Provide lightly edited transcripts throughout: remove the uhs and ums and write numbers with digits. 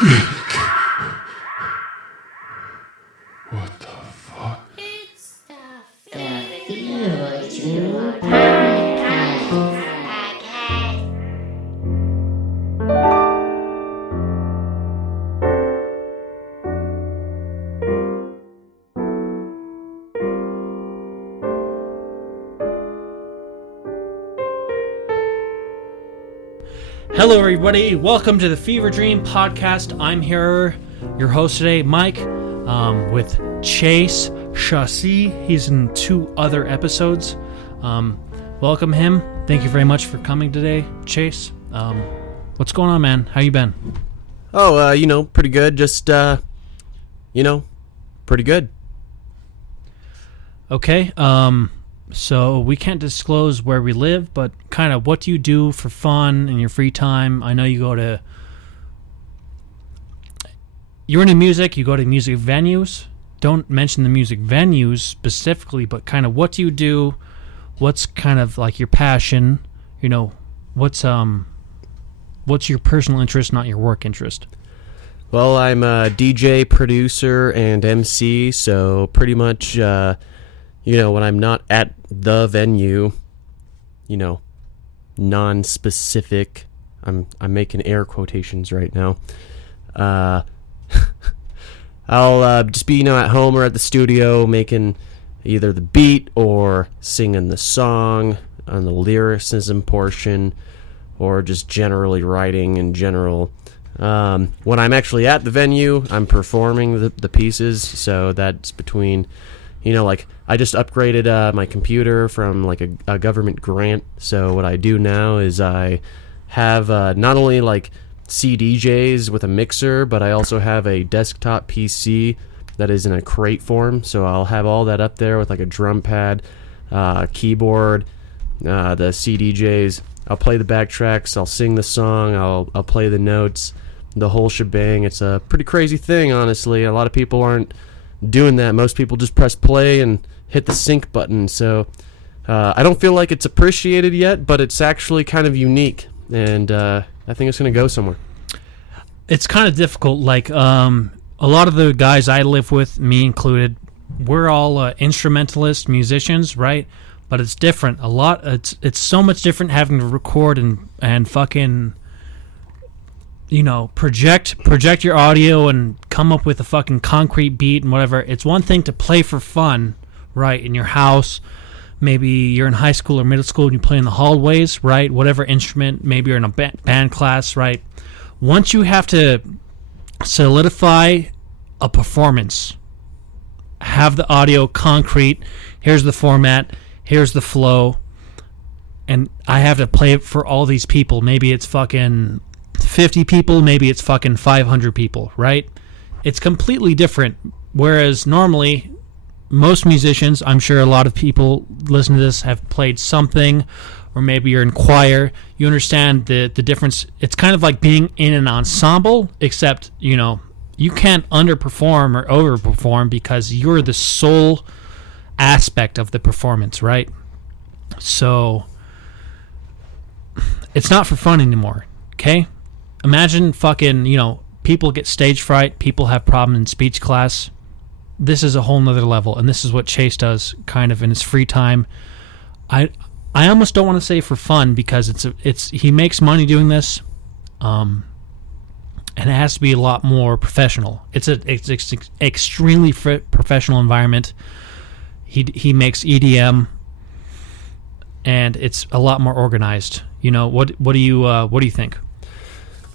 What the fuck? It's the Future Podcast. Hello, everybody. Welcome to the Fever Dream Podcast. I'm here, your host today, Mike, with esahC. He's in 2 other episodes. Welcome him. Thank you very much for coming today, Chase. What's going on, man? How you been? Oh, pretty good. Just, pretty good. Okay. So we can't disclose where we live, but kind of what do you do for fun in your free time? I know you're into music, you go to music venues. Don't mention the music venues specifically, but kind of what do you do? What's kind of like your passion? What's your personal interest, not your work interest? Well, I'm a DJ, producer, and MC, so pretty much, when I'm not at the venue, non-specific, I'm making air quotations right now. I'll just be, at home or at the studio making either the beat or singing the song on the lyricism portion, or just generally writing in general. When I'm actually at the venue, I'm performing the pieces, so that's between... I just upgraded my computer from a government grant. So what I do now is I have not only CDJs with a mixer, but I also have a desktop PC that is in a crate form. So I'll have all that up there with a drum pad, keyboard, the CDJs. I'll play the backtracks. I'll sing the song. I'll play the notes, the whole shebang. It's a pretty crazy thing, honestly. A lot of people aren't doing that. Most people just press play and hit the sync button. So I don't feel like it's appreciated yet, but it's actually kind of unique, and I think it's going to go somewhere. It's kind of difficult. A lot of the guys I live with, me included, we're all instrumentalist musicians, right? But it's different. It's so much different having to record and fucking project your audio and come up with a fucking concrete beat and whatever. It's one thing to play for fun, right, in your house. Maybe you're in high school or middle school and you play in the hallways, right, whatever instrument. Maybe you're in a band class, right. Once you have to solidify a performance, have the audio concrete, here's the format, here's the flow, and I have to play it for all these people. Maybe it's fucking 50 people, maybe it's fucking 500 people, right? It's completely different. Whereas normally, most musicians, I'm sure a lot of people listening to this have played something, or maybe you're in choir. You understand the difference. It's kind of like being in an ensemble, except, you can't underperform or overperform because you're the sole aspect of the performance, right? So, it's not for fun anymore, okay? Imagine fucking, people get stage fright, people have problem in speech class. This is a whole nother level, and this is what Chase does kind of in his free time. I almost don't want to say for fun, because he makes money doing this, and it has to be a lot more professional. It's an extremely professional environment. He makes EDM, and it's a lot more organized. What do you think?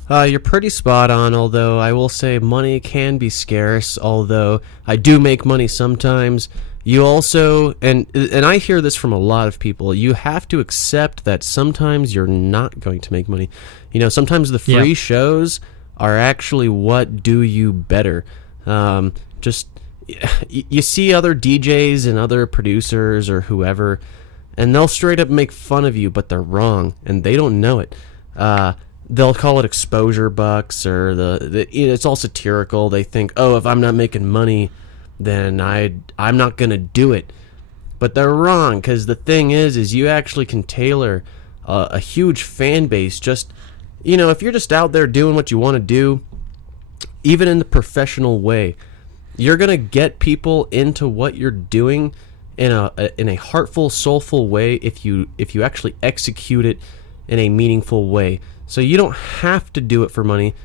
You're pretty spot on, although I will say money can be scarce, although I do make money sometimes. You also, and I hear this from a lot of people, you have to accept that sometimes you're not going to make money. Sometimes the free shows are actually what do you better. You see other DJs and other producers or whoever, and they'll straight up make fun of you, but they're wrong, and they don't know it. They'll call it exposure bucks, or it's all satirical. They think, if I'm not making money, then I'm not gonna do it. But they're wrong, because the thing is you actually can tailor a huge fan base. Just if you're just out there doing what you want to do, even in the professional way, you're going to get people into what you're doing in a heartful, soulful way if you actually execute it in a meaningful way. So you don't have to do it for money.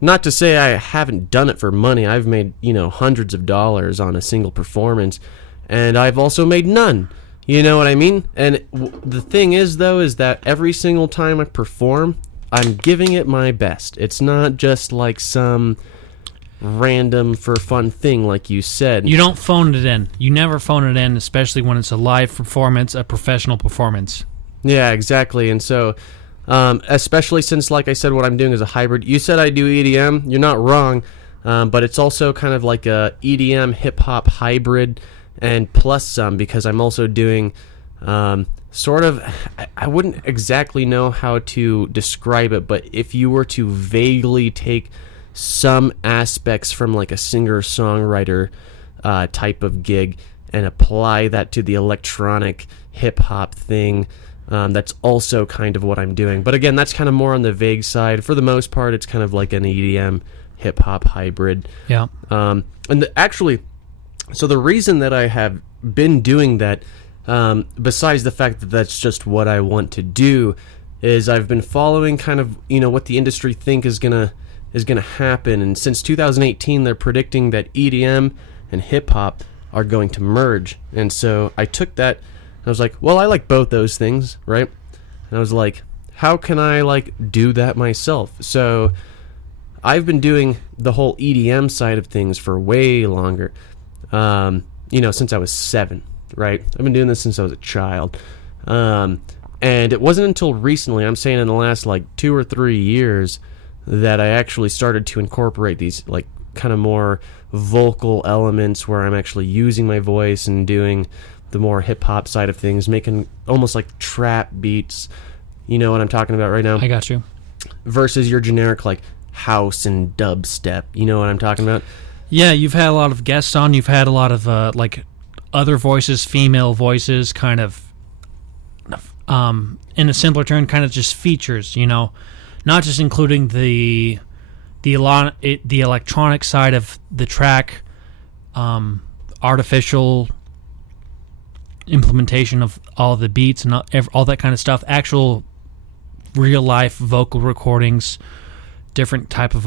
Not to say I haven't done it for money. I've made, hundreds of dollars on a single performance, and I've also made none. You know what I mean? And the thing is, though, is that every single time I perform, I'm giving it my best. It's not just like some random for fun thing, like you said. You don't phone it in. You never phone it in, especially when it's a live performance, a professional performance. Yeah, exactly. And so, especially since, like I said, what I'm doing is a hybrid. You said I do EDM. You're not wrong, but it's also kind of like a EDM hip-hop hybrid and plus some, because I'm also doing sort of, I wouldn't exactly know how to describe it, but if you were to vaguely take some aspects from like a singer-songwriter type of gig and apply that to the electronic hip-hop thing, that's also kind of what I'm doing. But again, that's kind of more on the vague side. For the most part, it's kind of like an EDM hip-hop hybrid. Yeah. Actually, so the reason that I have been doing that, besides the fact that that's just what I want to do, is I've been following kind of, what the industry think is gonna happen. And since 2018, they're predicting that EDM and hip-hop are going to merge. And so I took that, and I was like, well, I like both those things, right? And I was like, how can I do that myself? So I've been doing the whole EDM side of things for way longer. Since I was 7, right? I've been doing this since I was a child. And it wasn't until recently, I'm saying in the last 2 or 3 years, that I actually started to incorporate these kind of more vocal elements where I'm actually using my voice and doing the more hip-hop side of things, making almost like trap beats. You know what I'm talking about right now? I got you. Versus your generic house and dubstep. You know what I'm talking about? Yeah, you've had a lot of guests on. You've had a lot of other voices, female voices, kind of in a simpler term, kind of just features. Not just including the electronic side of the track, artificial implementation of all the beats and all that kind of stuff. Actual real life vocal recordings, different type of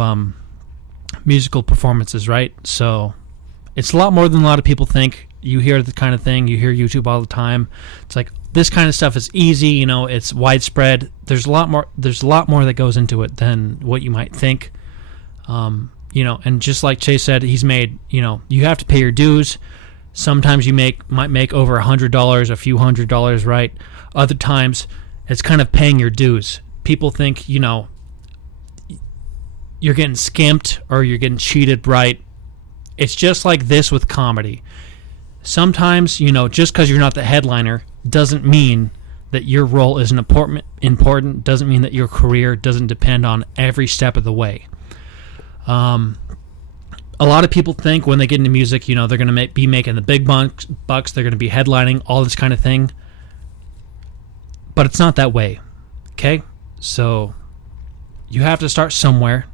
musical performances, right? So it's a lot more than a lot of people think. You hear the kind of thing, you hear YouTube all the time. It's like this kind of stuff is easy, it's widespread. There's a lot more that goes into it than what you might think. And just like Chase said, he's made, you have to pay your dues. Sometimes you might make over $100, a few $100, right? Other times it's kind of paying your dues. People think, you're getting skimped or you're getting cheated, right? It's just like this with comedy. Sometimes, just because you're not the headliner doesn't mean that your role isn't important, doesn't mean that your career doesn't depend on every step of the way. A lot of people think when they get into music, they're going to be making the big bucks, they're going to be headlining, all this kind of thing. But it's not that way, okay? So you have to start somewhere,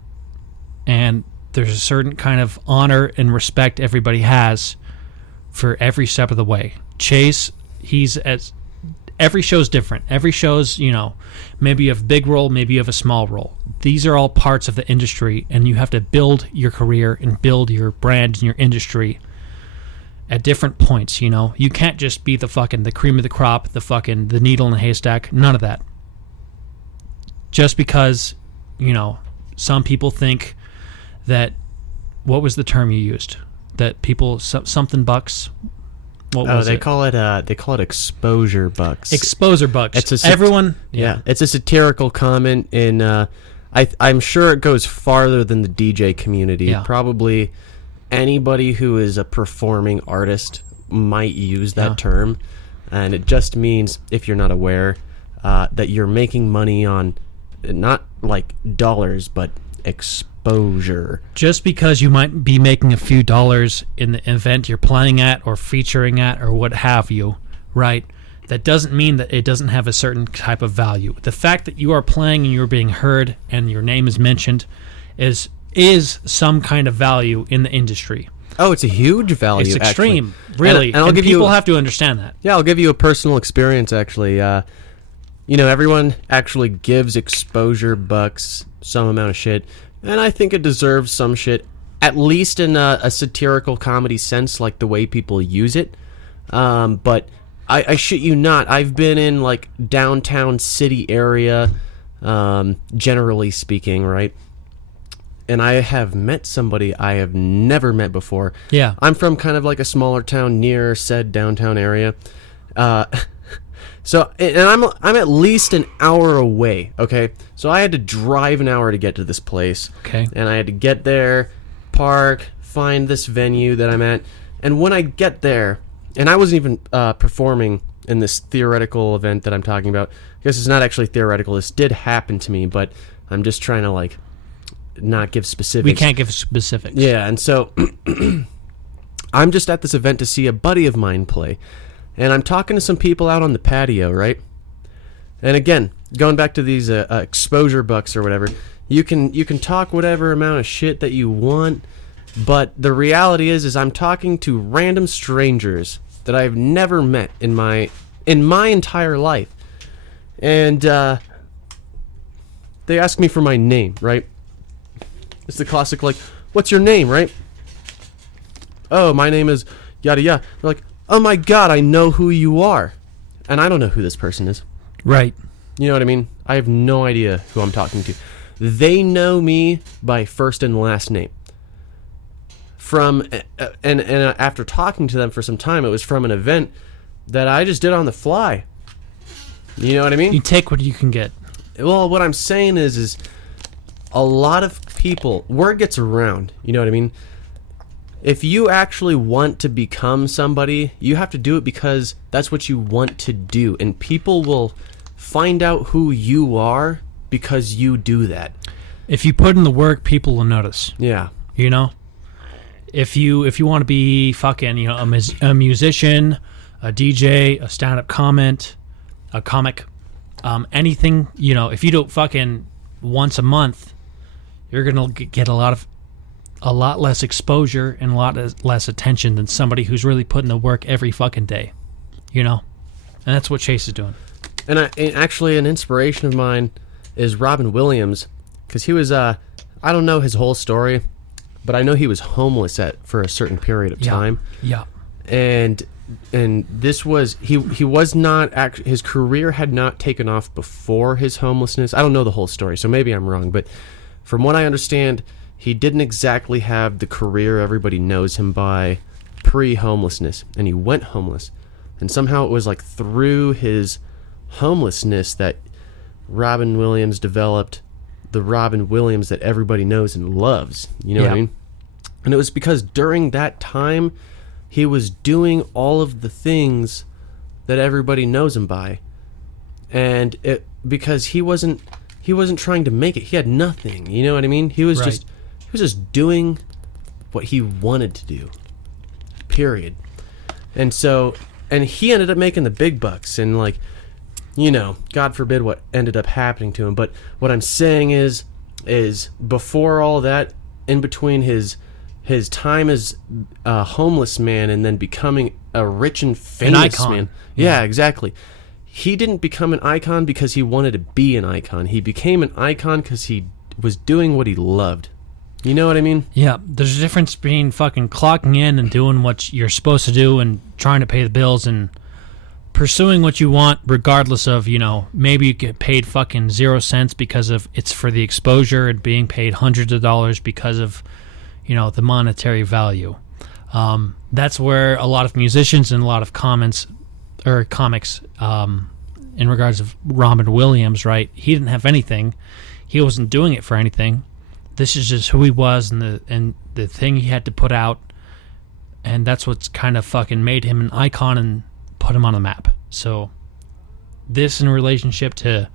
and there's a certain kind of honor and respect everybody has for every step of the way. Chase, every show's different. Every show's, maybe you have a big role, maybe you have a small role. These are all parts of the industry, and you have to build your career and build your brand and your industry at different points, You can't just be the cream of the crop, the needle in the haystack. None of that. Just because, some people think that, what was the term you used? That people, something bucks. What was they it? call it exposure bucks. Exposure bucks. It's everyone. Yeah, it's a satirical comment, and I'm sure it goes farther than the DJ community. Yeah. Probably anybody who is a performing artist might use that term, and it just means, if you're not aware, that you're making money on not dollars, but exposure. Just because you might be making a few dollars in the event you're playing at or featuring at or what have you, right? That doesn't mean that it doesn't have a certain type of value. The fact that you are playing and you're being heard and your name is mentioned is is some kind of value in the industry. Oh, it's a huge value. It's extreme, actually. really. And I'll give people you, have to understand that. Yeah, I'll give you a personal experience, actually. Everyone actually gives exposure bucks some amount of shit, and I think it deserves some shit, at least in a satirical comedy sense, like the way people use it. But I shit you not, I've been in, like, downtown city area, generally speaking, right? And I have met somebody I have never met before. Yeah. I'm from kind of like a smaller town near said downtown area. So, and I'm at least an hour away, okay? So I had to drive an hour to get to this place. Okay. And I had to get there, park, find this venue that I'm at. And when I get there, and I wasn't even performing in this theoretical event that I'm talking about. I guess it's not actually theoretical. This did happen to me, but I'm just trying to, like, not give specifics. We can't give specifics. Yeah, and so I'm just at this event to see a buddy of mine play. And I'm talking to some people out on the patio, right? And again, going back to these exposure bucks or whatever, you can talk whatever amount of shit that you want, but the reality is I'm talking to random strangers that I've never met in my entire life. And they ask me for my name, right? It's the classic, like, what's your name, right? Oh, my name is yada yada. They're like, oh my god, I know who you are. And I don't know who this person is. Right. You know what I mean? I have no idea who I'm talking to. They know me by first and last name. And after talking to them for some time, it was from an event that I just did on the fly. You know what I mean? You take what you can get. Well, what I'm saying is a lot of people, word gets around. You know what I mean? If you actually want to become somebody, you have to do it because that's what you want to do. And people will find out who you are because you do that. If you put in the work, people will notice. Yeah. You know? If you want to be fucking, a musician, a DJ, a stand-up comic, anything, if you do it fucking once a month, you're gonna get a lot less exposure and a lot less attention than somebody who's really putting the work every fucking day, and that's what Chase is doing. And actually, an inspiration of mine is Robin Williams, because he was I don't know his whole story, but I know he was homeless for a certain period of time. Yeah. And this was he was not his career had not taken off before his homelessness. I don't know the whole story, so maybe I'm wrong, but from what I understand, he didn't exactly have the career everybody knows him by pre-homelessness, and he went homeless. And somehow it was like through his homelessness that Robin Williams developed the Robin Williams that everybody knows and loves. You know what I mean? And it was because during that time, he was doing all of the things that everybody knows him by. And because he wasn't trying to make it. He had nothing. You know what I mean? He was just doing what he wanted to do. Period. And he ended up making the big bucks, and God forbid what ended up happening to him. But what I'm saying is before all that, in between his time as a homeless man and then becoming a rich and famous man. Yeah, exactly. He didn't become an icon because he wanted to be an icon. He became an icon because he was doing what he loved. You know what I mean? Yeah, there's a difference between fucking clocking in and doing what you're supposed to do and trying to pay the bills and pursuing what you want regardless of, maybe you get paid fucking 0 cents because of it's for the exposure and being paid hundreds of dollars because of, the monetary value. That's where a lot of musicians and a lot of comics, in regards of Robin Williams, right? He didn't have anything. He wasn't doing it for anything. This is just who he was and the thing he had to put out, and that's what's kind of fucking made him an icon and put him on the map. So this in relationship to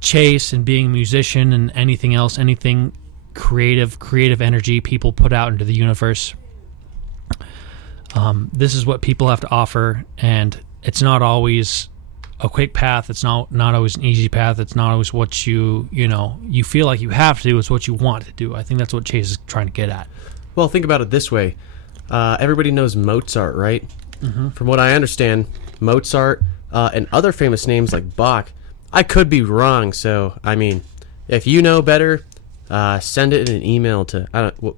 Chase and being a musician and anything else, anything creative energy people put out into the universe, this is what people have to offer, and it's not always a quick path. It's not always an easy path. It's not always what you feel like you have to do. It's what you want to do. I think that's what Chase is trying to get at. Well, think about it this way. Everybody knows Mozart, right? Mm-hmm. From what I understand, Mozart and other famous names like Bach, I could be wrong. So, I mean, if you know better, send it in an email to,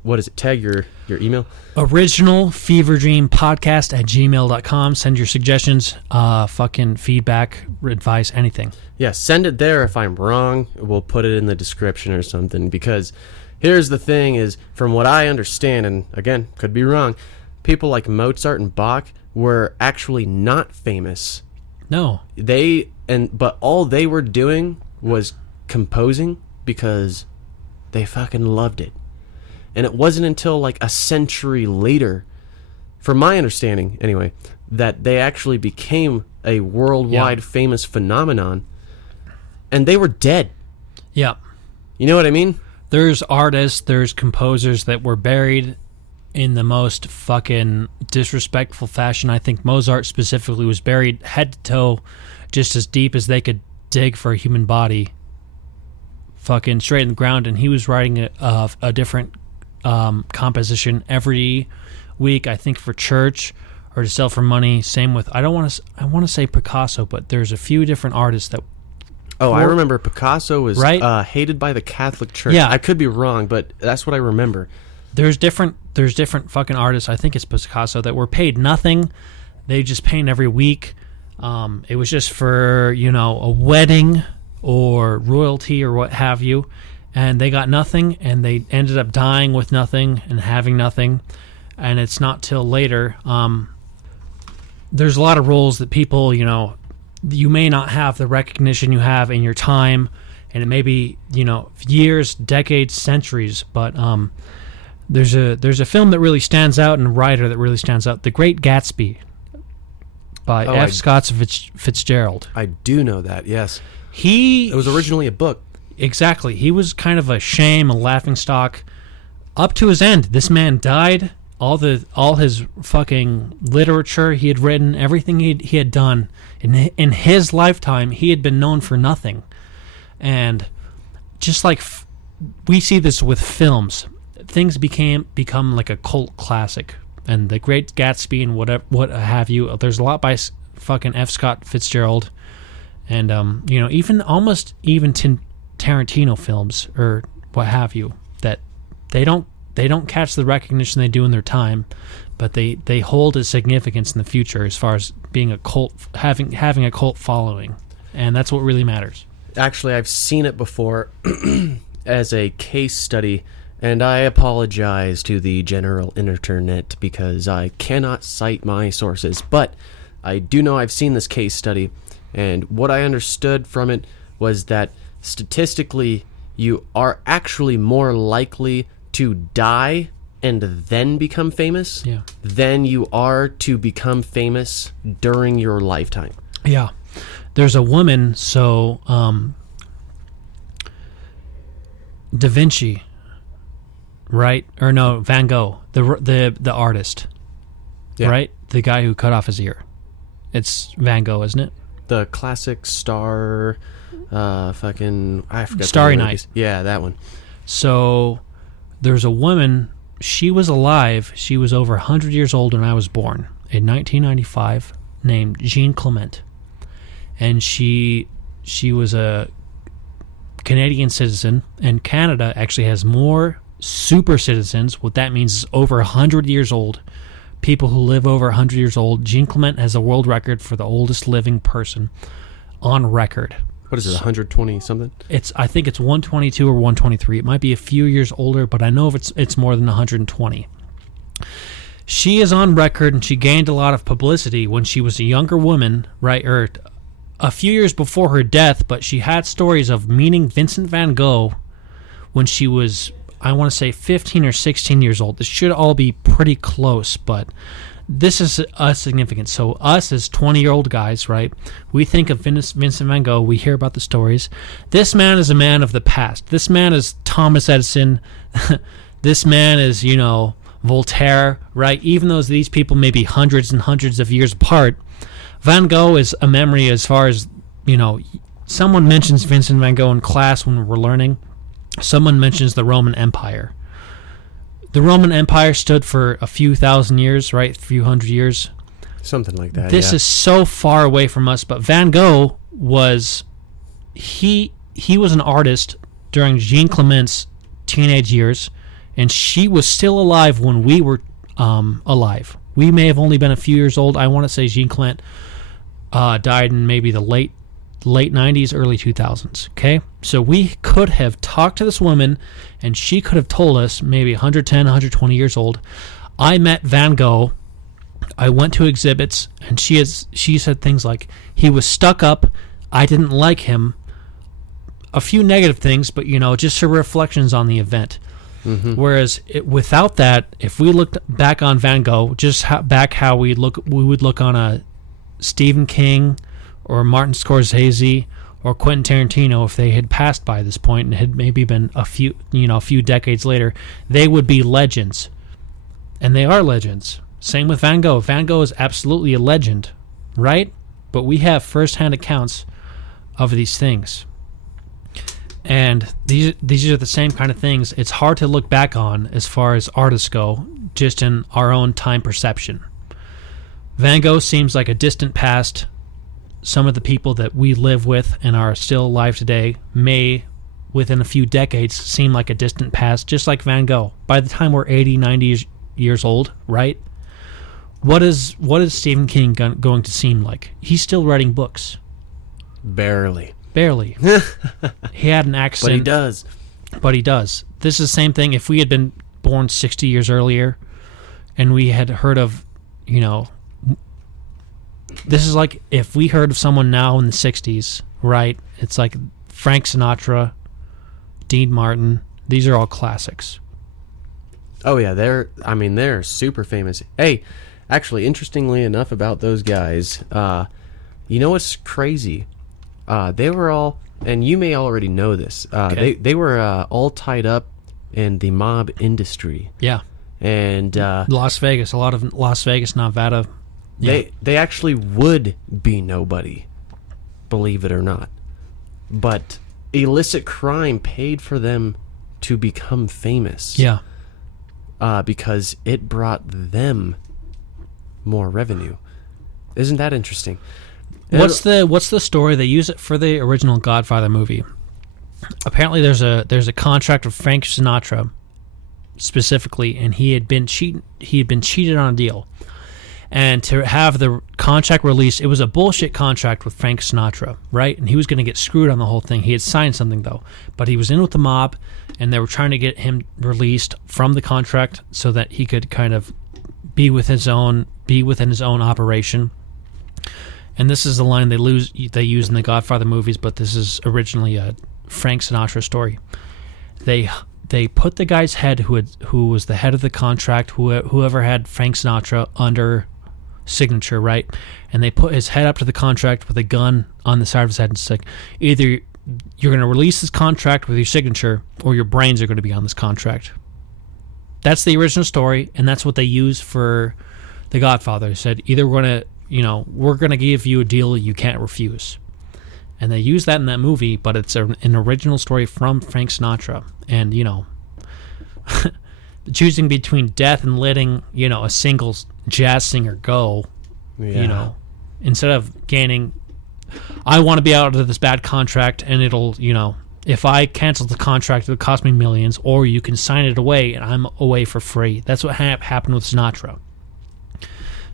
what is it, tag your email? originalfeverdreampodcast@gmail.com. Send your suggestions, fucking feedback, advice, anything. Yeah, send it there. If I'm wrong, we'll put it in the description or something. Because here's the thing is, from what I understand, and again, could be wrong, people like Mozart and Bach were actually not famous. No. But all they were doing was composing because they fucking loved it. And it wasn't until like a century later, from my understanding anyway, that they actually became a worldwide famous phenomenon. And they were dead. Yeah. You know what I mean? There's artists, there's composers that were buried in the most fucking disrespectful fashion. I think Mozart specifically was buried head to toe, just as deep as they could dig for a human body, fucking straight in the ground. And he was writing a different composition every week, I think, for church or to sell for money. Same with, I want to say Picasso, but there's a few different artists that. Oh, I remember Picasso was right? Hated by the Catholic Church. Yeah. I could be wrong, but that's what I remember. There's different fucking artists, I think it's Picasso, that were paid nothing. They just paint every week. It was just for, a wedding or royalty or what have you. And they got nothing, and they ended up dying with nothing and having nothing. And it's not till later. There's a lot of roles that people, you may not have the recognition you have in your time, and it may be, years, decades, centuries. But there's a film that really stands out and a writer that really stands out, The Great Gatsby by F. Scott Fitzgerald. I do know that, yes. It was originally a book. Exactly. He was kind of a shame, a laughingstock, up to his end. This man died. All his fucking literature he had written, everything he had done in his lifetime, he had been known for nothing. And just like we see this with films, things become like a cult classic. And The Great Gatsby and what have you. There's a lot by fucking F. Scott Fitzgerald, and even Tarantino films or what have you, that they don't catch the recognition they do in their time, but they hold a significance in the future as far as being a cult, having a cult following, and that's what really matters. Actually, I've seen it before as a case study, and I apologize to the general internet because I cannot cite my sources, but I do know I've seen this case study, and what I understood from it was that statistically, you are actually more likely to die and then become famous than you are to become famous during your lifetime. Yeah. There's a woman, so Da Vinci, right? Or no, Van Gogh, the artist, right? The guy who cut off his ear. It's Van Gogh, isn't it? The classic star, I forgot. Starry Night. Yeah, that one. So there's a woman, she was alive, she was over 100 years old when I was born, in 1995, named Jean Clement. And she was a Canadian citizen, and Canada actually has more super citizens. What that means is over 100 years old, people who live over 100 years old. Jean Clement has a world record for the oldest living person on record. What is it, 120 something? I think it's 122 or 123. It might be a few years older, but I know if it's more than 120. She is on record, and she gained a lot of publicity when she was a younger woman, right, or a few years before her death, but she had stories of meeting Vincent van Gogh when she was, I want to say, 15 or 16 years old. This should all be pretty close, but this is significant. So us as 20-year-old guys, right, we think of Vincent van Gogh, we hear about the stories. This man is a man of the past. This man is Thomas Edison. This man is, Voltaire, right? Even though these people may be hundreds and hundreds of years apart, Van Gogh is a memory as far as, someone mentions Vincent van Gogh in class when we're learning. Someone mentions the Roman Empire. The Roman Empire stood for a few thousand years, right? A few hundred years. Something like that. This is so far away from us, but Van Gogh was he was an artist during Jean Clement's teenage years, and she was still alive when we were alive. We may have only been a few years old. I want to say Jean Clement died in maybe the late 90s, early 2000s. Okay, so we could have talked to this woman, and she could have told us, maybe 110, 120 years old, I met Van Gogh. I went to exhibits, and she said things like, he was stuck up, I didn't like him, a few negative things, but just her reflections on the event. Mm-hmm. Whereas without that, if we looked back on Van Gogh, just how we would look on a Stephen King or Martin Scorsese or Quentin Tarantino, if they had passed by this point and had maybe been a few decades later, they would be legends, and they are legends. Same with Van Gogh. Van Gogh is absolutely a legend, right? But we have first-hand accounts of these things. And these are the same kind of things. It's hard to look back on as far as artists go, just in our own time perception. Van Gogh seems like a distant past. Some of the people that we live with and are still alive today may, within a few decades, seem like a distant past, just like Van Gogh. By the time we're 80, 90 years old, right? What is Stephen King going to seem like? He's still writing books. Barely. He had an accent. But he does. This is the same thing. If we had been born 60 years earlier and we had heard of, this is like if we heard of someone now in the 60s, right? It's like Frank Sinatra, Dean Martin. These are all classics. Oh, yeah. They're super famous. Hey, actually, interestingly enough about those guys, what's crazy? They were all, and you may already know this, Okay. they were all tied up in the mob industry. Yeah. And Las Vegas, a lot of Las Vegas, Nevada. Yeah. They actually would be nobody, believe it or not. But illicit crime paid for them to become famous. Yeah. Because it brought them more revenue. Isn't that interesting? What's the story? They use it for the original Godfather movie. Apparently, there's a contract with Frank Sinatra, specifically, and he had been cheated on a deal, and to have the contract released, it was a bullshit contract with Frank Sinatra, right? And he was going to get screwed on the whole thing. He had signed something though, but he was in with the mob, and they were trying to get him released from the contract so that he could kind of be within his own operation. And this is the line they use in the Godfather movies, but this is originally a Frank Sinatra story. They put the guy's head, who was the head of the contract, whoever had Frank Sinatra under signature, right? And they put his head up to the contract with a gun on the side of his head and said, either you're going to release this contract with your signature, or your brains are going to be on this contract. That's the original story, and that's what they use for the Godfather. They said, either we're going to give you a deal you can't refuse. And they use that in that movie, but it's an original story from Frank Sinatra. And, choosing between death and letting, a single jazz singer go, instead of gaining, I want to be out of this bad contract, and it'll, if I cancel the contract, it'll cost me millions, or you can sign it away, and I'm away for free. That's what happened with Sinatra.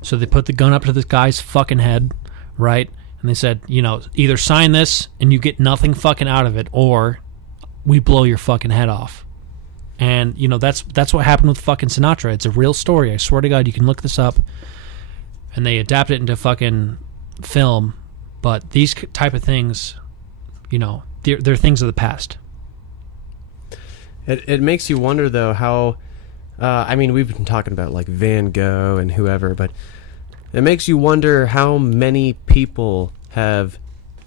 So they put the gun up to this guy's fucking head, right? And they said, either sign this and you get nothing fucking out of it, or we blow your fucking head off. And, that's what happened with fucking Sinatra. It's a real story. I swear to God, you can look this up. And they adapt it into fucking film. But these type of things, they're things of the past. It makes you wonder, though, how... we've been talking about, like, Van Gogh and whoever, but it makes you wonder how many people have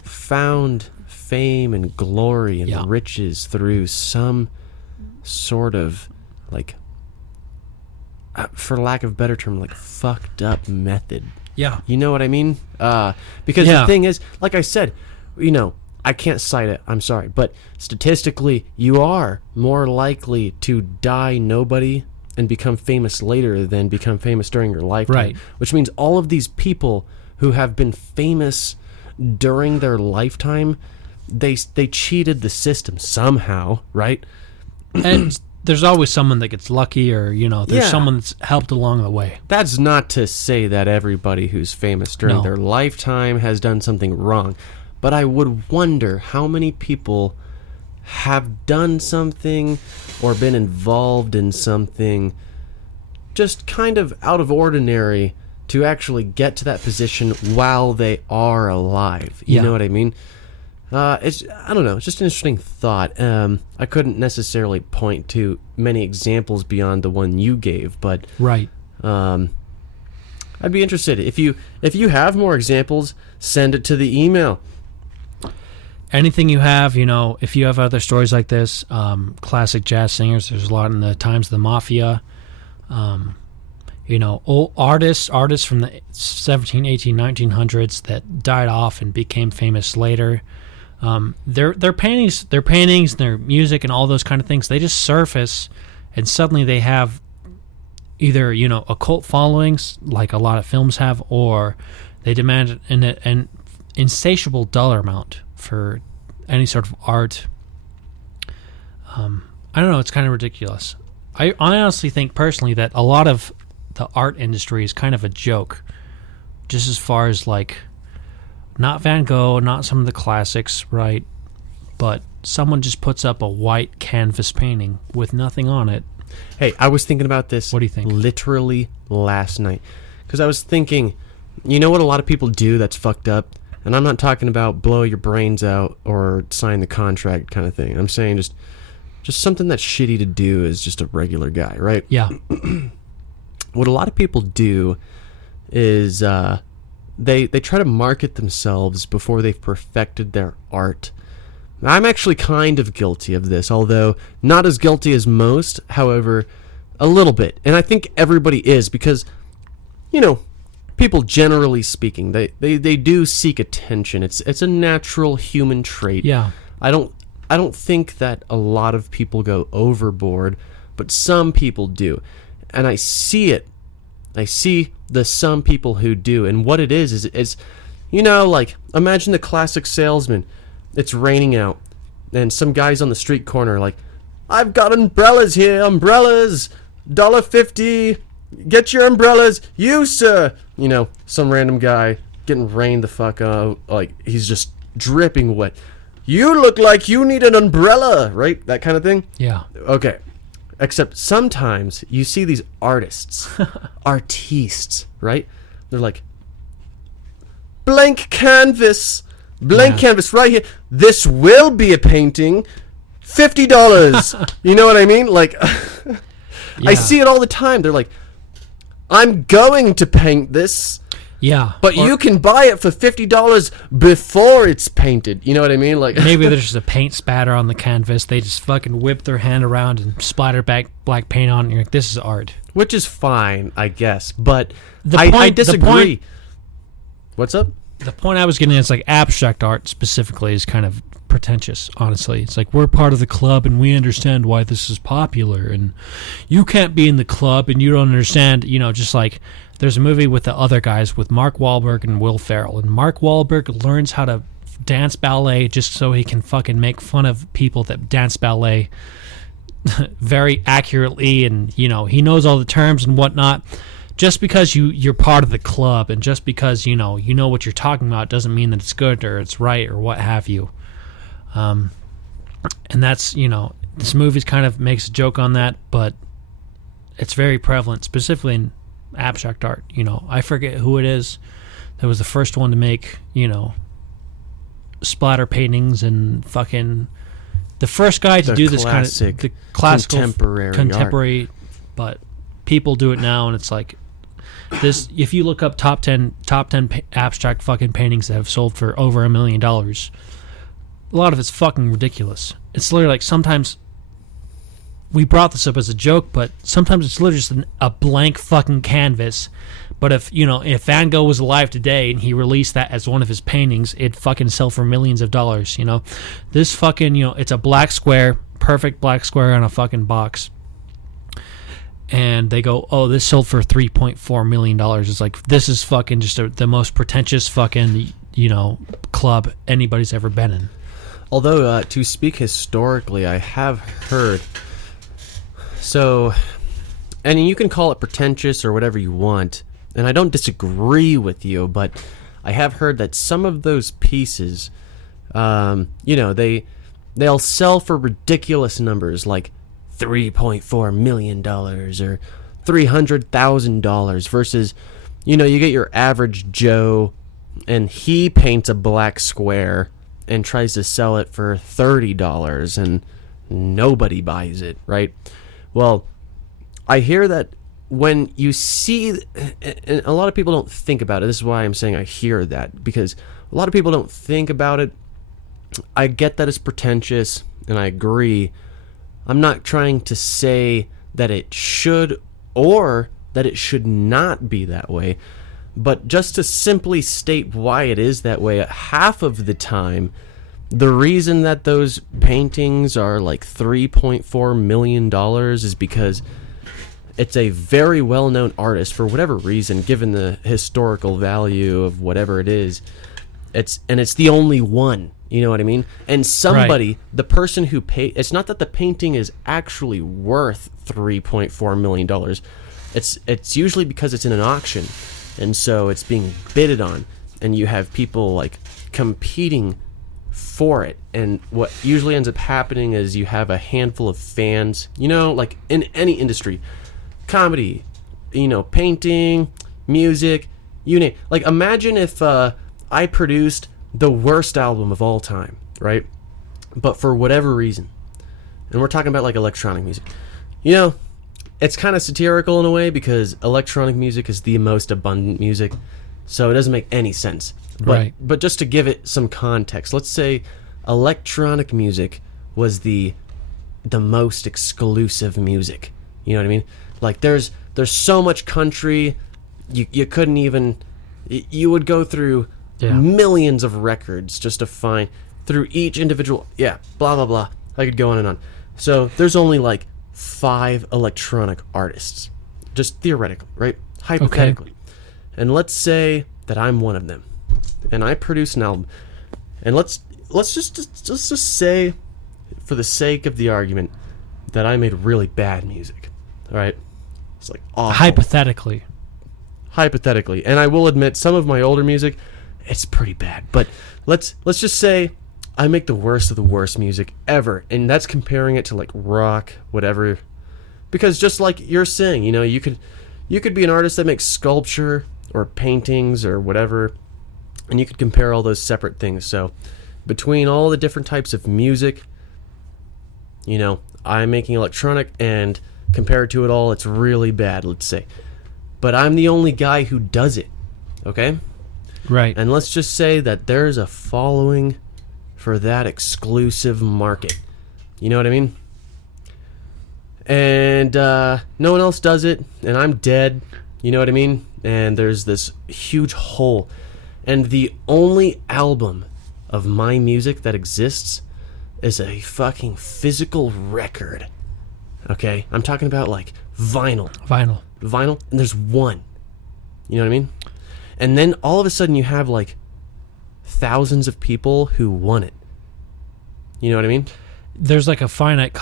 found fame and glory and riches through some sort of, like, for lack of a better term, like, fucked up method. Yeah. You know what I mean? Because the thing is, like I said, I can't cite it. I'm sorry. But statistically, you are more likely to die nobody and become famous later than become famous during your lifetime. Right. Which means all of these people who have been famous during their lifetime, they cheated the system somehow, right? And there's always someone that gets lucky, or there's someone that's helped along the way. That's not to say that everybody who's famous during their lifetime has done something wrong, but I would wonder how many people have done something or been involved in something just kind of out of ordinary to actually get to that position while they are alive. You know what I mean? I don't know. It's just an interesting thought. I couldn't necessarily point to many examples beyond the one you gave, but right. I'd be interested if you have more examples. Send it to the email. Anything you have, if you have other stories like this, classic jazz singers. There's a lot in the Times of the Mafia. Old artists from the 17, 18, 1900s that died off and became famous later. Their paintings, their music, and all those kind of things, they just surface, and suddenly they have either a cult followings like a lot of films have, or they demand an insatiable dollar amount for any sort of art. I don't know. It's kind of ridiculous. I honestly think personally that a lot of the art industry is kind of a joke, just as far as like. Not Van Gogh, not some of the classics, right? But someone just puts up a white canvas painting with nothing on it. Hey, I was thinking about this. What do you think? Literally last night. Because I was thinking, you know what a lot of people do that's fucked up? And I'm not talking about blow your brains out or sign the contract kind of thing. I'm saying just something that's shitty to do as just a regular guy, right? Yeah. What a lot of people do is... They try to market themselves before they've perfected their art. I'm actually kind of guilty of this, although not as guilty as most, however, a little bit. And I think everybody is because, people generally speaking, they do seek attention. It's a natural human trait. Yeah. I don't think that a lot of people go overboard, but some people do. And I see it. I see the some people who do, and what it is like, imagine the classic salesman. It's raining out, and some guy's on the street corner like, I've got umbrellas here, umbrellas, $1.50, get your umbrellas, you sir. Some random guy getting rained the fuck out, like he's just dripping wet. You look like you need an umbrella, right? That kind of thing. Yeah. Okay. Except sometimes you see these artists, right? They're like, blank canvas right here. This will be a painting, $50. You know what I mean? Like, I see it all the time. They're like, I'm going to paint this. Yeah. But you can buy it for $50 before it's painted. You know what I mean? Like maybe there's just a paint spatter on the canvas. They just fucking whip their hand around and splatter back black paint on it. And you're like, this is art. Which is fine, I guess. But I disagree. What's up? The point I was getting at is like abstract art specifically is kind of pretentious, honestly. It's like, we're part of the club and we understand why this is popular. And you can't be in the club and you don't understand, just like... There's a movie with the other guys with Mark Wahlberg and Will Ferrell. And Mark Wahlberg learns how to dance ballet just so he can fucking make fun of people that dance ballet very accurately. And, he knows all the terms and whatnot. Just because you're part of the club and just because, you know what you're talking about doesn't mean that it's good or it's right or what have you. And that's, this movie kind of makes a joke on that, but it's very prevalent, specifically in abstract art. I forget who it is that was the first one to make splatter paintings and fucking the first guy to do this kind of the classical contemporary art. But people do it now, and it's like this. If you look up top 10 abstract fucking paintings that have sold for over $1 million, a lot of it's fucking ridiculous. It's literally like sometimes we brought this up as a joke, but sometimes it's literally just a blank fucking canvas. But if Van Gogh was alive today and he released that as one of his paintings, it'd fucking sell for millions of dollars. This fucking it's a black square, perfect black square on a fucking box. And they go, oh, this sold for $3.4 million. It's like, this is fucking just the most pretentious fucking, club anybody's ever been in. Although, to speak historically, I have heard... So, and you can call it pretentious or whatever you want, and I don't disagree with you, but I have heard that some of those pieces, they'll sell for ridiculous numbers, like $3.4 million or $300,000 versus, you get your average Joe and he paints a black square and tries to sell it for $30 and nobody buys it, right? Well, I hear that when you see, and a lot of people don't think about it. This is why I'm saying I hear that, because a lot of people don't think about it. I get that it's pretentious, and I agree. I'm not trying to say that it should or that it should not be that way, but just to simply state why it is that way, half of the time, the reason that those paintings are like $3.4 million is because it's a very well-known artist for whatever reason, given the historical value of whatever it is. It's the only one. You know what I mean? And somebody, Right. The person who paid, it's not that the painting is actually worth $3.4 million. It's usually because it's in an auction, and so it's being bidded on, and you have people like competing for it. And what usually ends up happening is you have a handful of fans, like in any industry, comedy, painting, music, you name. Like, imagine if I produced the worst album of all time, right? But for whatever reason, and we're talking about like electronic music, it's kind of satirical in a way because electronic music is the most abundant music, so it doesn't make any sense. But just to give it some context, let's say electronic music was the most exclusive music. You know what I mean? Like there's so much country, you couldn't even, you would go through millions of records just to find through each individual, blah blah blah. I could go on and on. So there's only like 5 electronic artists, just theoretically, right? Hypothetically. Okay. And let's say that I'm one of them, and I produce an album, and let's just say, for the sake of the argument, that I made really bad music. All right, it's like awful. Hypothetically, and I will admit some of my older music, it's pretty bad. But let's just say I make the worst of the worst music ever, and that's comparing it to like rock, whatever. Because just like you're saying, you could be an artist that makes sculpture or paintings or whatever, and you could compare all those separate things. So between all the different types of music, I'm making electronic, and compared to it all, it's really bad, let's say. But I'm the only guy who does it, okay? Right. And let's just say that there's a following for that exclusive market. You know what I mean? And no one else does it, and I'm dead. You know what I mean? And there's this huge hole. And the only album of my music that exists is a fucking physical record. Okay? I'm talking about like vinyl. Vinyl, and there's one. You know what I mean? And then all of a sudden you have like thousands of people who want it. You know what I mean? There's like a finite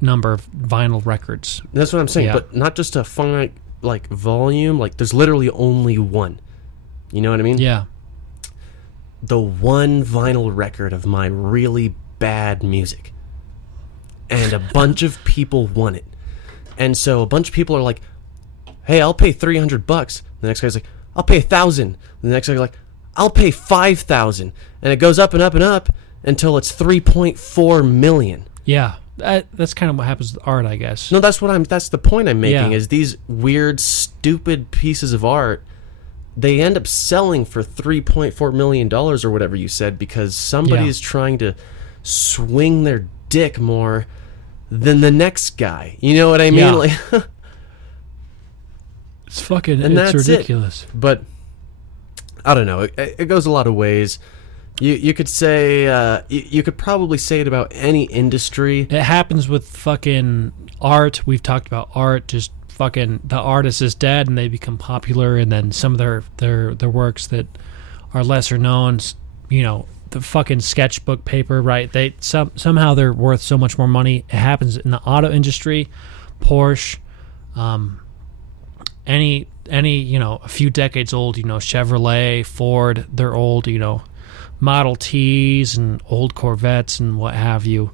number of vinyl records. That's what I'm saying, but not just a finite like volume, like there's literally only one. You know what I mean? Yeah. The one vinyl record of my really bad music. And a bunch of people want it. And so a bunch of people are like, hey, I'll pay $300. The next guy's like, I'll pay $1,000. The next guy's like, I'll pay $5,000. And it goes up and up and up until it's $3.4 million. Yeah. That's kind of what happens with art, I guess. No, that's the point I'm making, is these weird, stupid pieces of art, they end up selling for $3.4 million or whatever you said, because somebody is trying to swing their dick more than the next guy. You know what I mean? Yeah. Like, It's fucking, and it's that's ridiculous. it. But I don't know. It goes a lot of ways. You could say you could probably say it about any industry. It happens with fucking art. We've talked about art. Just fucking the artist is dead and they become popular, and then some of their works that are lesser known, you know, the fucking sketchbook paper, right? They somehow they're worth so much more money. It happens in the auto industry, Porsche, any you know, a few decades old, you know, Chevrolet, Ford, they're old, you know, Model Ts and old Corvettes and what have you.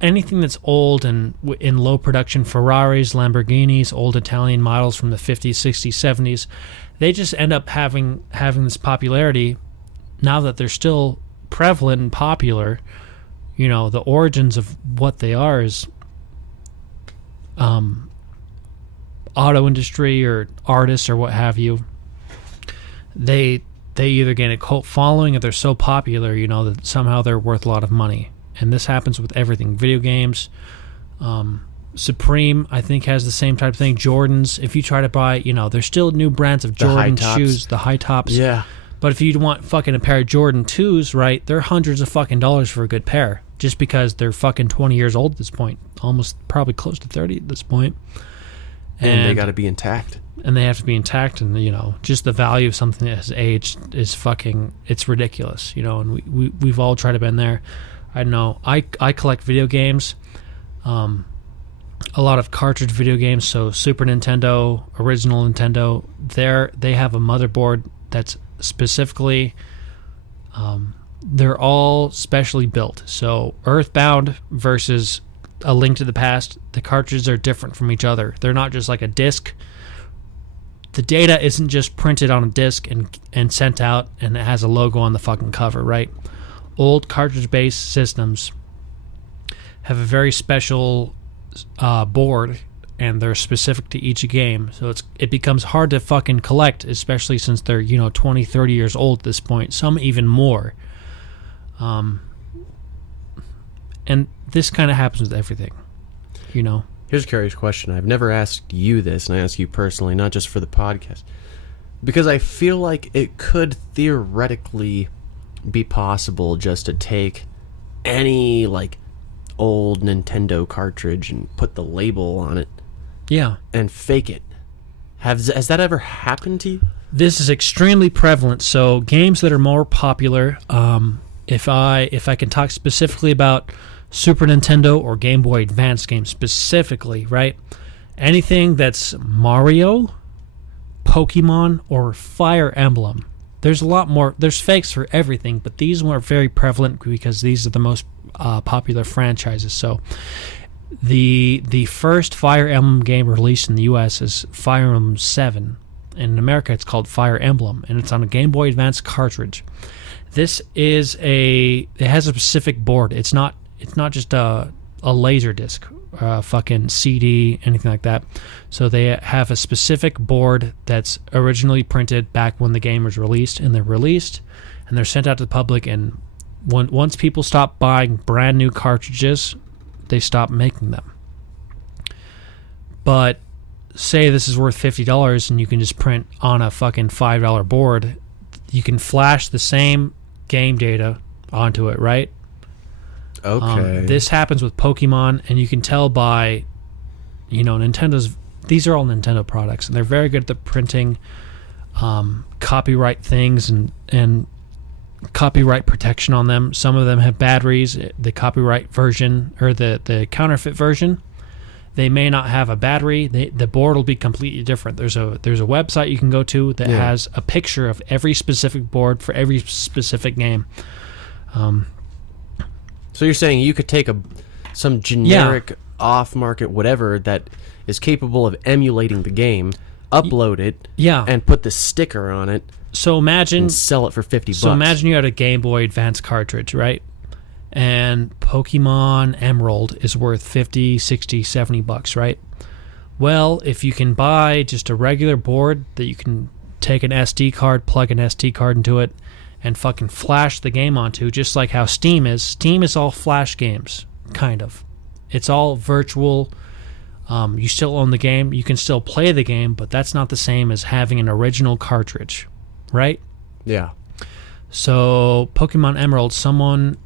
Anything that's old and in low production, Ferraris, Lamborghinis, old Italian models from the 50s, 60s, 70s, they just end up having this popularity now that they're still prevalent and popular. You know, the origins of what they are is auto industry or artists or what have you. They either gain a cult following or they're so popular, you know, that somehow they're worth a lot of money. And this happens with everything. Video games. Supreme, I think, has the same type of thing. Jordans. If you try to buy, you know, there's still new brands of Jordan shoes, the high tops. Yeah. But if you want fucking a pair of Jordan 2s, right, they're hundreds of fucking dollars for a good pair. Just because they're fucking 20 years old at this point. Almost probably close to 30 at this point. And they got to be intact. And they have to be intact, and, you know, just the value of something that has aged is fucking, it's ridiculous, you know, and we've all tried to been there. I know, I collect video games, a lot of cartridge video games, so Super Nintendo, original Nintendo, they have a motherboard that's specifically, they're all specially built. So Earthbound versus A Link to the Past, the cartridges are different from each other. They're not just like a disc. The data isn't just printed on a disc and sent out and it has a logo on the fucking cover, right? Old cartridge-based systems have a very special board, and they're specific to each game. So it becomes hard to fucking collect, especially since they're, you know, 20, 30 years old at this point. Some even more. And this kind of happens with everything, you know? Here's a curious question. I've never asked you this, and I ask you personally, not just for the podcast. Because I feel like it could theoretically be possible just to take any, like, old Nintendo cartridge and put the label on it. Yeah. And fake it. Has that ever happened to you? This is extremely prevalent. So games that are more popular, if I can talk specifically about Super Nintendo or Game Boy Advance games specifically, right? Anything that's Mario, Pokemon, or Fire Emblem. There's a lot more. There's fakes for everything, but these are very prevalent because these are the most popular franchises. So the first Fire Emblem game released in the U.S. is Fire Emblem 7. And in America, it's called Fire Emblem, and it's on a Game Boy Advance cartridge. This is it has a specific board. It's not just a laser disc, fucking CD, anything like that. So they have a specific board that's originally printed back when the game was released, and they're sent out to the public. And once people stop buying brand new cartridges, they stop making them. But say this is worth $50 and you can just print on a fucking $5 board, you can flash the same game data onto it, right? Okay. This happens with Pokemon, and you can tell by, you know, these are all Nintendo products, and they're very good at the printing copyright things and copyright protection on them. Some of them have batteries. The copyright version or the counterfeit version, they may not have a battery. The board will be completely different. There's a website you can go to that has a picture of every specific board for every specific game. So you're saying you could take some generic off-market whatever that is capable of emulating the game, upload it, and put the sticker on it. So imagine and sell it for $50. So imagine you had a Game Boy Advance cartridge, right? And Pokemon Emerald is worth $50, $60, $70, right? Well, if you can buy just a regular board that you can take an SD card, plug an SD card into it, and fucking flash the game onto, just like how Steam is. Steam is all flash games, kind of. It's all virtual. You still own the game. You can still play the game, but that's not the same as having an original cartridge, right? Yeah. So Pokemon Emerald, someone...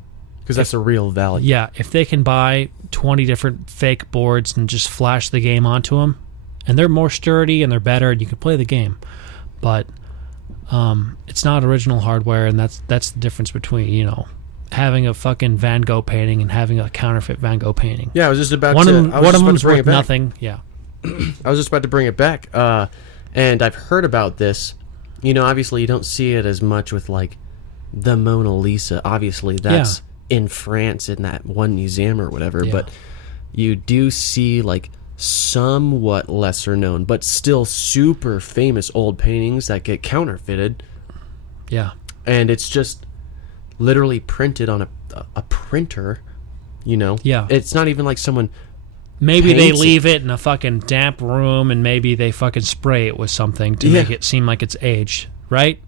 Because that's a real value. Yeah, if they can buy 20 different fake boards and just flash the game onto them, and they're more sturdy and they're better, and you can play the game. But it's not original hardware, and that's the difference between, you know, having a fucking Van Gogh painting and having a counterfeit Van Gogh painting. Yeah, I was just about one to... One of them's worth nothing. Yeah. I was just about to bring it back. And I've heard about this. You know, obviously you don't see it as much with, like, the Mona Lisa. Obviously, that's in France in that one museum or whatever. Yeah. But you do see, like, somewhat lesser known, but still super famous old paintings that get counterfeited. Yeah. And it's just literally printed on a printer, you know? Yeah. It's not even like someone... Maybe they leave it in a fucking damp room, and maybe they fucking spray it with something to make it seem like it's aged, right?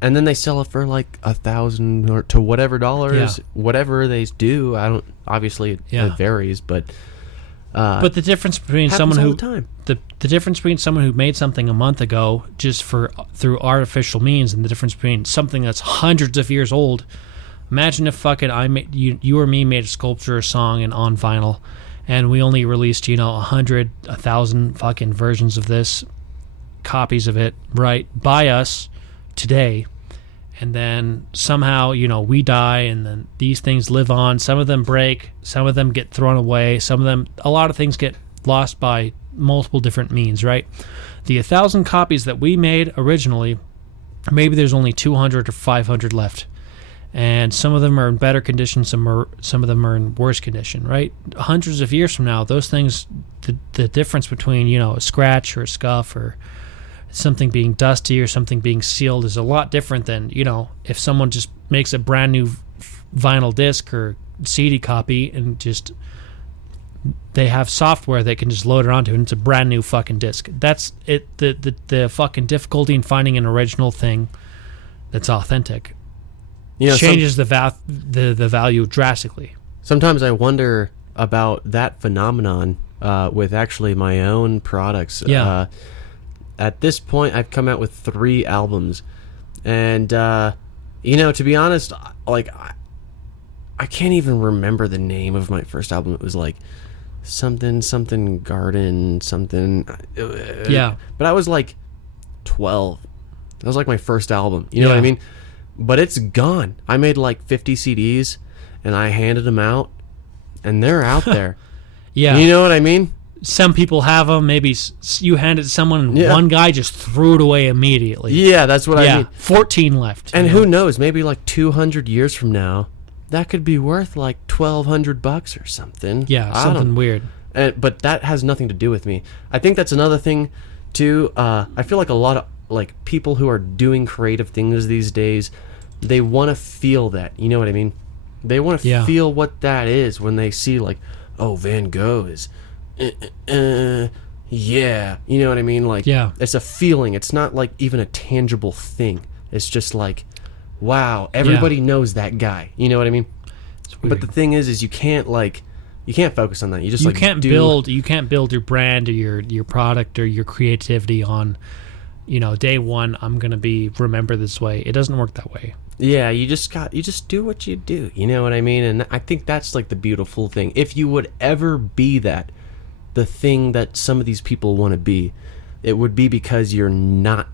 And then they sell it for like $1,000 or to whatever dollars, whatever they do. I don't. Obviously, it varies, but the difference between someone who the difference between someone who made something a month ago just through artificial means, and the difference between something that's hundreds of years old. Imagine if fucking you or me made a sculpture or song and on vinyl, and we only released 100, 1,000 fucking versions of this, copies of it, right, by us today, and then somehow we die, and then these things live on. Some of them break, some of them get thrown away, a lot of things get lost by multiple different means, right? The 1,000 copies that we made originally, maybe there's only 200 or 500 left, and some of them are in better condition, some of them are in worse condition, right? Hundreds of years from now, those things, the difference between a scratch or a scuff or something being dusty or something being sealed is a lot different than if someone just makes a brand new vinyl disc or CD copy and just they have software they can just load it onto and it's a brand new fucking disc. That's it. The fucking difficulty in finding an original thing that's authentic changes the value drastically. Sometimes I wonder about that phenomenon with actually my own products. At this point, I've come out with 3 albums, and to be honest, like I can't even remember the name of my first album. It was like something garden something. But I was like 12. That was like my first album. You know what I mean? But it's gone. I made like 50 CDs, and I handed them out, and they're out there. Yeah. You know what I mean? Some people have them. Maybe you hand it to someone, and one guy just threw it away immediately. Yeah, that's what I mean. 14 left. And who knows? Maybe like 200 years from now, that could be worth like $1,200 or something. Yeah, something weird. But that has nothing to do with me. I think that's another thing, too. I feel like a lot of like people who are doing creative things these days, they want to feel that. You know what I mean? They want to feel what that is when they see like, oh, Van Gogh is... yeah, you know what I mean? Like, it's a feeling. It's not like even a tangible thing. It's just like, wow, everybody knows that guy. You know what I mean? But the thing is you can't focus on that. You just you can't build your brand or your product or your creativity on, day one. I'm gonna be remembered this way. It doesn't work that way. Yeah, you just do what you do. You know what I mean? And I think that's like the beautiful thing. If you would ever be that. The thing that some of these people want to be, it would be because you're not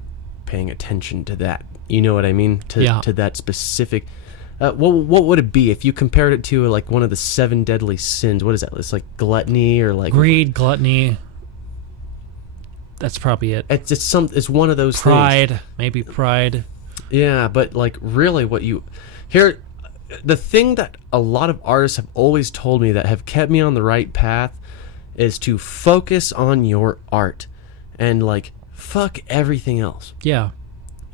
paying attention to that. You know what I mean? To that specific. What would it be if you compared it to like one of the 7 deadly sins? What is that? It's like gluttony or like greed, gluttony. That's probably it. It's one of those pride, things. Maybe pride. Yeah, but like really, the thing that a lot of artists have always told me that have kept me on the right path. Is to focus on your art and like fuck everything else. Yeah.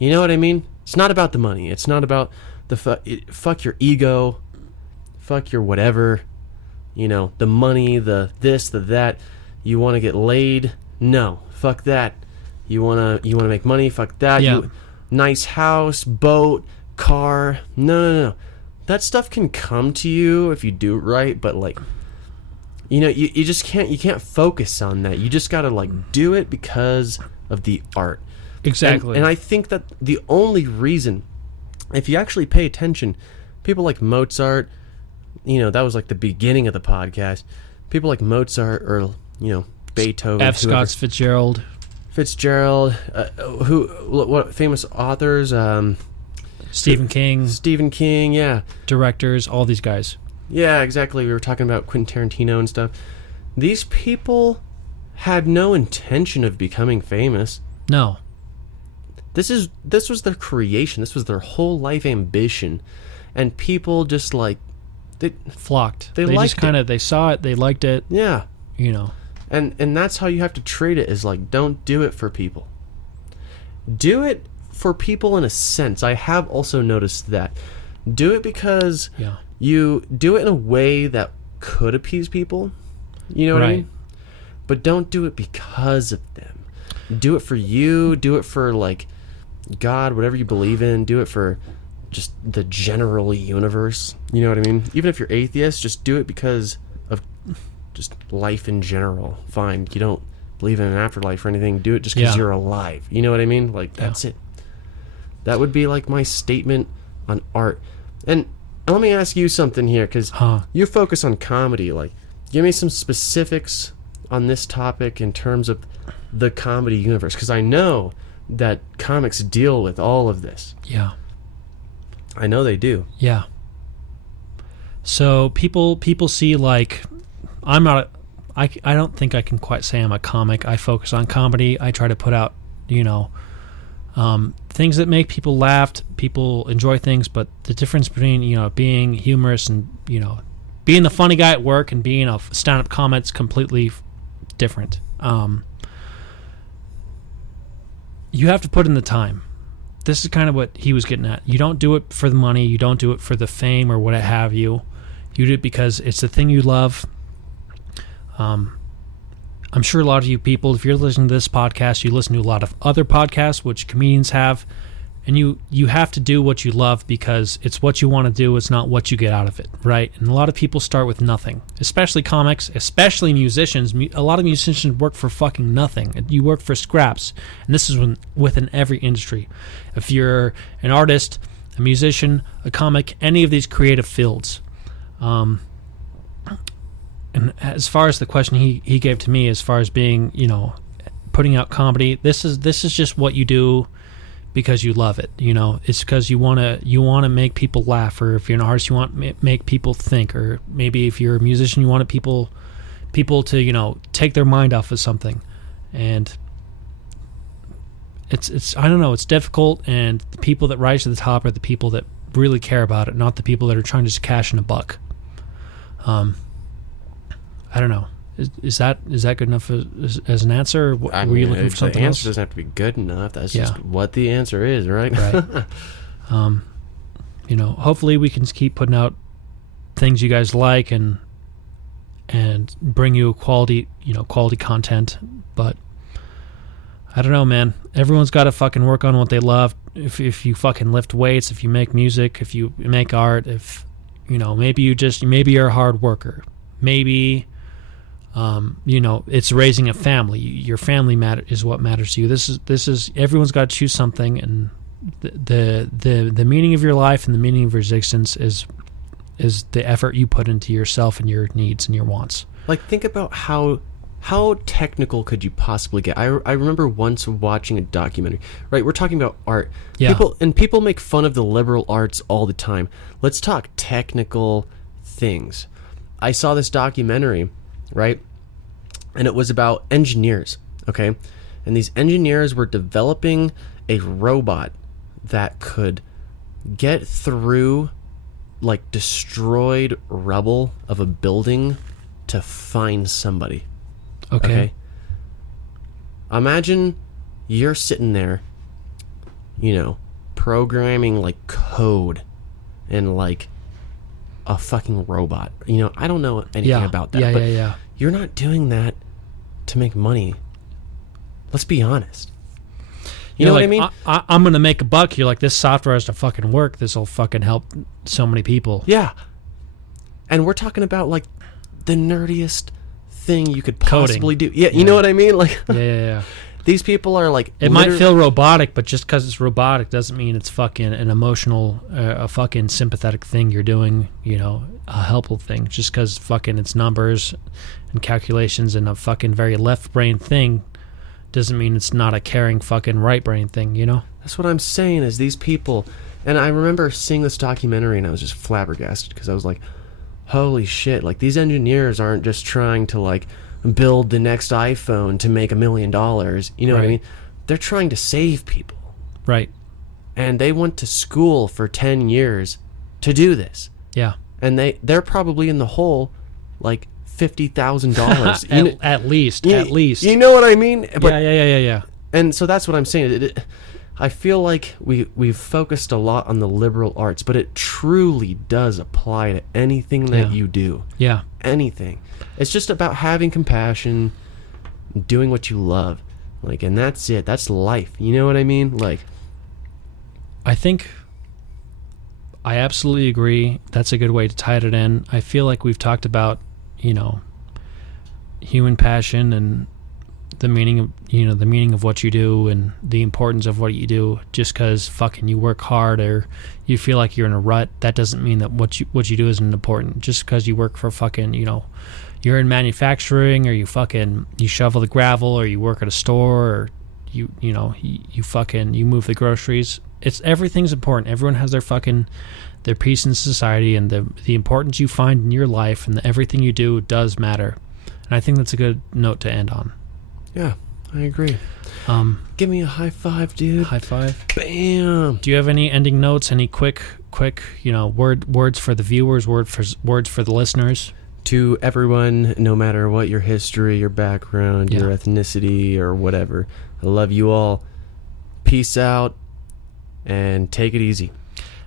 You know what I mean? It's not about the money. It's not about the fuck your ego, fuck your whatever, the money, the this, the that. You want to get laid? No, fuck that. You want to make money? Fuck that. Yeah. Nice house, boat, car. No. That stuff can come to you if you do it right, but like You know, you just can't focus on that. You just got to like do it because of the art. Exactly. And I think that the only reason, if you actually pay attention, people like Mozart, you know, that was like the beginning of the podcast. People like Mozart or, you know, Beethoven. F. Scott Fitzgerald. What famous authors? Stephen King, yeah. Directors, all these guys. Yeah, exactly. We were talking about Quentin Tarantino and stuff. These people had no intention of becoming famous. No. This was their creation. This was their whole life ambition. And people just like they flocked. They liked just kind it. of, they saw it, they liked it. Yeah. You know. And that's how you have to treat it, is like, don't do it for people. Do it for people in a sense. I have also noticed that. Do it because you do it in a way that could appease people. You know what I mean? But don't do it because of them. Do it for you. Do it for, like, God, whatever you believe in. Do it for just the general universe. You know what I mean? Even if you're atheist, just do it because of just life in general. Fine. You don't believe in an afterlife or anything. Do it just because you're alive. You know what I mean? Like, that's it. That would be like my statement on art. And let me ask you something here, because you focus on comedy. Like, give me some specifics on this topic in terms of the comedy universe, because I know that comics deal with all of this. Yeah. I know they do. Yeah. So people see, like, I'm not I don't think I can quite say I'm a comic. I focus on comedy. I try to put out, you know, things that make people laugh. People enjoy things, but the difference between, you know, being humorous and, you know, being the funny guy at work and being a stand-up comic's completely different. You have to put in the time. This is kind of what he was getting at. You don't do it for the money. You don't do it for the fame or what have you. You do it because it's the thing you love. I'm sure a lot of you people, if you're listening to this podcast, you listen to a lot of other podcasts, which comedians have, and you have to do what you love because it's what you want to do. It's not what you get out of it, right? And a lot of people start with nothing, especially comics, especially musicians. A lot of musicians work for fucking nothing. You work for scraps, and this is within every industry. If you're an artist, a musician, a comic, any of these creative fields. And as far as the question he gave to me, as far as being, you know, putting out comedy, this is just what you do because you love it. You know, it's because you want to make people laugh, or if you're an artist, you want to make people think, or maybe if you're a musician, you want people to, you know, take their mind off of something. And it's I don't know, it's difficult, and the people that rise to the top are the people that really care about it, not the people that are trying to just cash in a buck. I don't know. Is that good enough as an answer? Or were you looking for something else? The answer doesn't have to be good enough. That's just what the answer is, right? Right. You know, hopefully we can keep putting out things you guys like and bring you quality content. But I don't know, man. Everyone's got to fucking work on what they love. If you fucking lift weights, if you make music, if you make art, if, you know, maybe you're a hard worker. Maybe, you know, it's raising a family. Your family is what matters to you. This is everyone's got to choose something, and the meaning of your life and the meaning of your existence is the effort you put into yourself and your needs and your wants. Like, think about how technical could you possibly get? I remember once watching a documentary. Right, we're talking about art. Yeah. People make fun of the liberal arts all the time. Let's talk technical things. I saw this documentary, right? And it was about engineers, okay? And these engineers were developing a robot that could get through, like, destroyed rubble of a building to find somebody. Okay? Imagine you're sitting there, you know, programming, like, code and, like, a fucking robot. You know, I don't know anything about that. But you're not doing that to make money. Let's be honest. You know, like, what I mean? I'm going to make a buck. You're like, this software has to fucking work. This will fucking help so many people. Yeah. And we're talking about, like, the nerdiest thing you could Coding. possibly do. Yeah, you know what I mean? Like, Yeah. these people are like... It might feel robotic, but just because it's robotic doesn't mean it's fucking an emotional, a fucking sympathetic thing you're doing, you know, a helpful thing. Just because fucking it's numbers and calculations and a fucking very left brain thing doesn't mean it's not a caring fucking right brain thing, you know? That's what I'm saying is these people... And I remember seeing this documentary and I was just flabbergasted because I was like, holy shit, like these engineers aren't just trying to like build the next iPhone to make $1 million. You know what I mean? They're trying to save people. Right. And they went to school for 10 years to do this. Yeah. And they're probably in the hole like $50,000. At least. You know what I mean? But, Yeah. And so that's what I'm saying. I feel like we've focused a lot on the liberal arts, but it truly does apply to anything that you do. Yeah. Anything. It's just about having compassion, doing what you love. Like, and that's it. That's life. You know what I mean? Like, I think I absolutely agree. That's a good way to tie it in. I feel like we've talked about, you know, human passion and the meaning of what you do and the importance of what you do. Just because fucking you work hard or you feel like you're in a rut, that doesn't mean that what you do isn't important. Just because you work for fucking, you know, you're in manufacturing or you shovel the gravel or you work at a store or you move the groceries. Everything's important. Everyone has their piece in society, and the importance you find in your life and everything you do does matter. And I think that's a good note to end on. Yeah, I agree. Give me a high five, dude. High five. Bam. Do you have any ending notes? Any quick, you know, words for the viewers, words for the listeners? To everyone, no matter what your history, your background, your ethnicity, or whatever, I love you all. Peace out, and take it easy.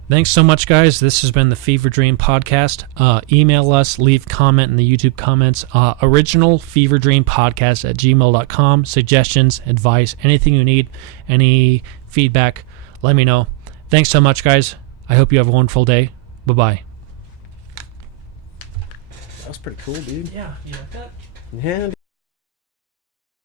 Thanks so much, guys. This has been the Fever Dream Podcast. Email us, leave comment in the YouTube comments. Original Fever Dream Podcast at gmail.com. Suggestions, advice, anything you need, any feedback, let me know. Thanks so much, guys. I hope you have a wonderful day. Bye-bye. That was pretty cool, dude. Yeah, you like that? Yeah.